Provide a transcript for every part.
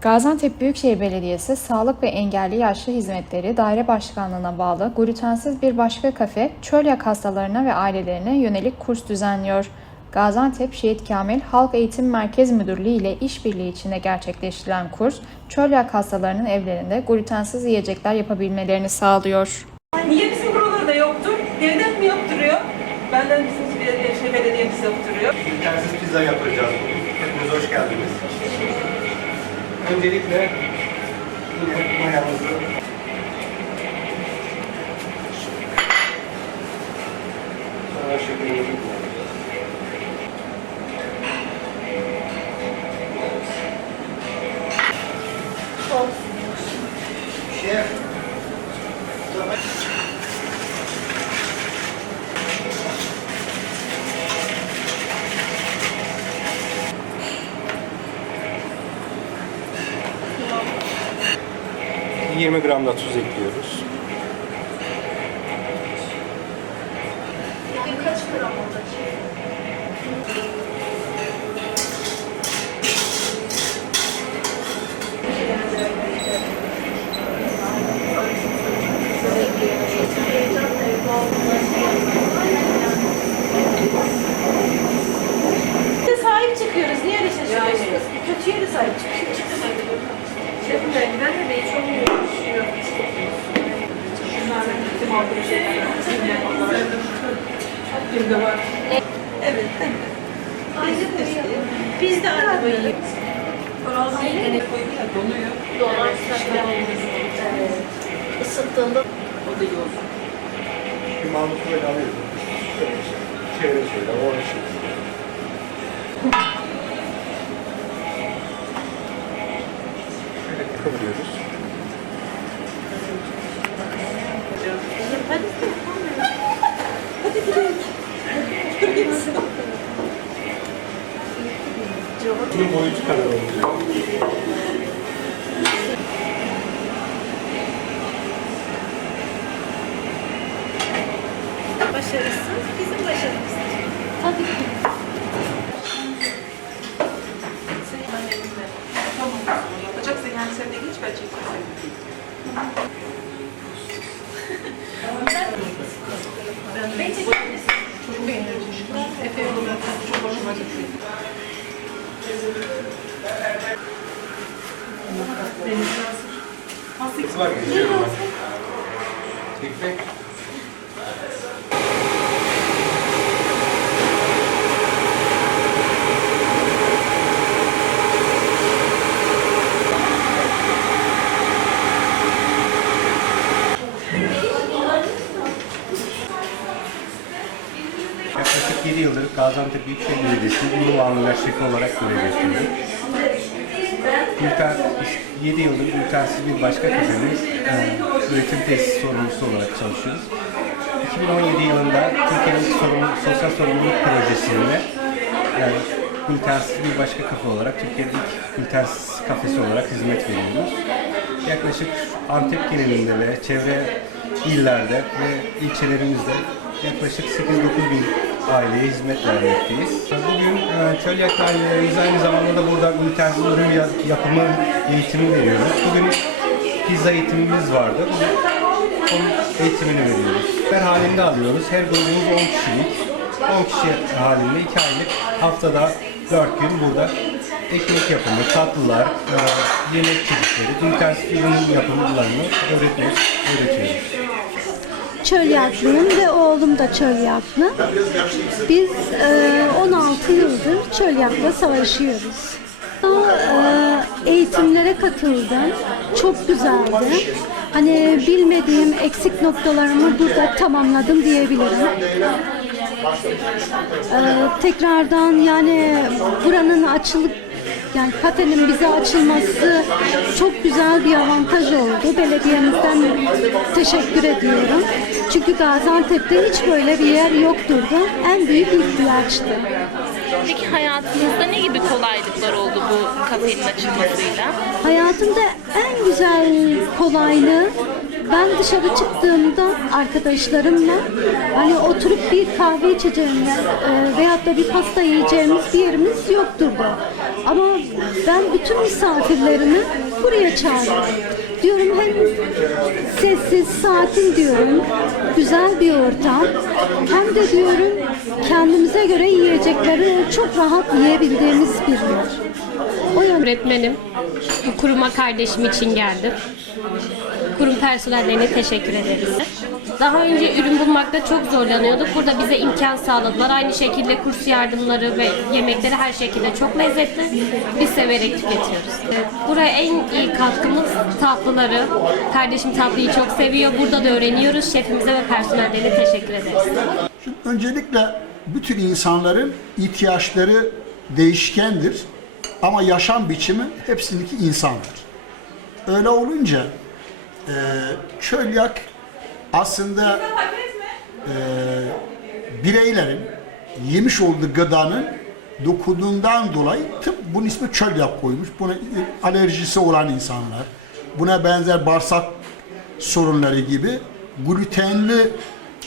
Gaziantep Büyükşehir Belediyesi Sağlık ve Engelli Yaşlı Hizmetleri Daire Başkanlığı'na bağlı glutensiz bir başka kafe çölyak hastalarına ve ailelerine yönelik kurs düzenliyor. Gaziantep Şehit Kamil Halk Eğitim Merkez Müdürlüğü ile işbirliği içinde gerçekleştirilen kurs, çölyak hastalarının evlerinde glutensiz yiyecekler yapabilmelerini sağlıyor. Niye bizim buralarda yoktur? Devlet mi yaptırıyor? Benden bizim belediye, şey, belediyemiz yaptırıyor. Glutensiz pizza yapacağız Öncelikle yine mayamızı sonra ...20 gram da tuz ekliyoruz. Biz de sahip çıkıyoruz. Niye öyle şaşırıyorsunuz? Kötüye de sahip çıkıyoruz. Şefim ben, ben de beni çok yoruyor. Evet. Biz de arabayı Donuyor. Isıttığında O da iyi olur. Bir Mahmut'u böyle alıyoruz. Çevre şöyle, o işi. Şöyle kıvırıyoruz. Bunun boyutu kadar oluyor. Başarısız bizim başarımız. tabii ki Tamam. Yapacaksa yani sen de geç ben Nasıl var geçiyorum ben. Tekmek. Yaklaşık 7 yıldır Gaziantep Büyükşehir Belediyesi'nin Ünlü Şefi olarak görev yapıyorum. Gluten, 7 yıldır glutensiz bir başka kafemiz e, üretim tesisi sorumlusu olarak çalışıyoruz. 2017 yılında Türkiye'nin ilk sorumlu, sosyal sorumluluk projesinde e, glutensiz bir başka kafe olarak Türkiye'nin ilk glutensiz kafesi olarak hizmet veriyoruz. Yaklaşık Antep genelinde ve çevre illerde ve ilçelerimizde yaklaşık 8-9 bin aileye hizmet vermekteyiz. Bugün e, çölyak aileleriyiz. Aynı zamanda da burada glutensiz ürün ya- yapımı eğitimi veriyoruz. Bugün pizza eğitimimiz vardı. Bugün eğitimini veriyoruz. Her halinde alıyoruz. Her grubumuz 10 kişilik. 10 kişi halinde 2 aylık haftada 4 gün burada ekmek yapımı, tatlılar, e, yemek çeşitleri, glutensiz ürün yapımlarını öğretiyoruz. öğretiyoruz. Çölyaklıyım ve oğlum da çölyaklı. Biz e, 16 yıldır çölyakla savaşıyoruz. E, eğitimlere katıldım. Çok güzeldi. Hani bilmediğim eksik noktalarımı burada tamamladım diyebilirim. E, tekrardan yani buranın açılıp yani patenin bize açılması çok güzel bir avantaj oldu. Belediyemizden teşekkür ediyorum. Çünkü Gaziantep'te hiç böyle bir yer yoktur da en büyük ihtiyaçtı. Peki hayatınızda ne gibi kolaylıklar oldu bu kafenin açılmasıyla? Hayatımda en güzel kolaylığı ben dışarı çıktığımda arkadaşlarımla hani oturup bir kahve içeceğimiz e, veyahut da bir pasta yiyeceğimiz bir yerimiz yoktur da. Ama ben bütün misafirlerimi buraya çağırıyorum. Diyorum hem sessiz, sakin diyorum. Güzel bir ortam. Hem de diyorum kendimize göre yiyecekleri çok rahat yiyebildiğimiz bir yer. O yönden Öğretmenim, kuruma kardeşim için geldim. Kurum personellerine teşekkür ederiz. Daha önce ürün bulmakta çok zorlanıyorduk. Burada bize imkan sağladılar. Aynı şekilde kurs yardımları ve yemekleri her şekilde çok lezzetli. Biz severek tüketiyoruz. Buraya en iyi katkımız tatlıları. Kardeşim tatlıyı çok seviyor. Burada da öğreniyoruz. Şefimize ve personellerine teşekkür ederiz. Şimdi öncelikle bütün insanların ihtiyaçları değişkendir ama yaşam biçimi hepsininki insandır. Öyle olunca e, çölyak aslında e, bireylerin yemiş olduğu gıdanın dokunduğundan dolayı tıp bunun ismi çölyak koymuş. Buna alerjisi olan insanlar, buna benzer bağırsak sorunları gibi glutenli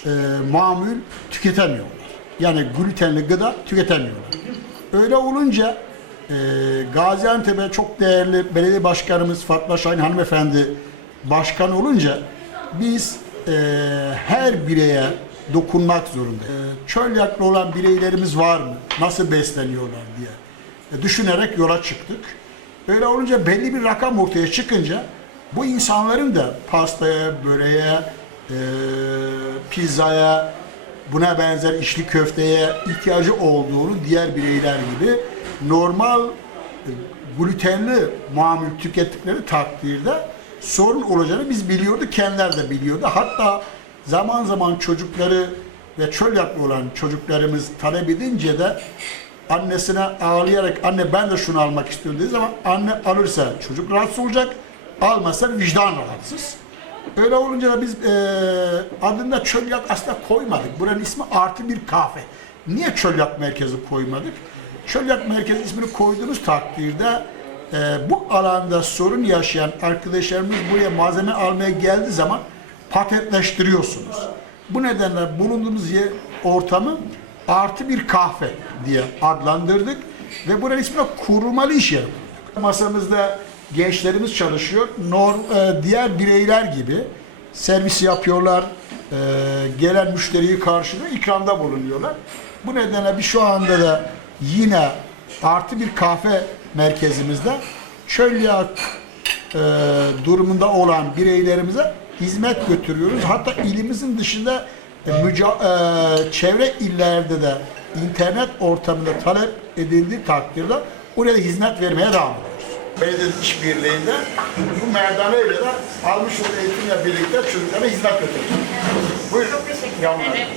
e, mamul tüketemiyorlar. Yani glutenli gıda tüketemiyorlar. Öyle olunca e, Gaziantep'e çok değerli belediye başkanımız Fatma Şahin hanımefendi başkan olunca biz e, her bireye dokunmak zorunda. E, çölyaklı olan bireylerimiz var mı? Nasıl besleniyorlar diye e, düşünerek yola çıktık. Öyle olunca belli bir rakam ortaya çıkınca bu insanların da pastaya, böreğe, e, pizzaya, buna benzer içli köfteye ihtiyacı olduğunu diğer bireyler gibi normal e, glutenli mamul tükettikleri takdirde sorun olacağını biz biliyorduk, kendiler de biliyordu. Hatta zaman zaman çocukları ve çölyaklı olan çocuklarımız talep edince de annesine ağlayarak anne ben de şunu almak istiyorum dediği zaman anne alırsa çocuk rahatsız olacak, almasa vicdan rahatsız. Öyle olunca da biz eee adında çölyak aslında koymadık. Buranın ismi artı bir kahve. Niye çölyak merkezi koymadık? Çölyak merkezi ismini koyduğunuz takdirde eee, bu alanda sorun yaşayan arkadaşlarımız buraya malzeme almaya geldiği zaman paketleştiriyorsunuz. Bu nedenle bulunduğumuz yer ortamı artı bir kahve diye adlandırdık ve buranın ismini kurulmalı iş yeri. Masamızda gençlerimiz çalışıyor. Norm, e, diğer bireyler gibi servis yapıyorlar. e, gelen müşteriyi karşılıyor, ikramda bulunuyorlar. Bu nedenle biz şu anda da yine artı bir kahve merkezimizde çölyak e, durumunda olan bireylerimize hizmet götürüyoruz. Hatta ilimizin dışında e, müca- e, çevre illerde de internet ortamında talep edildiği takdirde oraya da hizmet vermeye devam ediyoruz. Belediye işbirliğinde bu merdaneyle de almış olduğu eğitimle birlikte çocuklara hizmet götürüyoruz. Buyurun. Çok teşekkür ederim.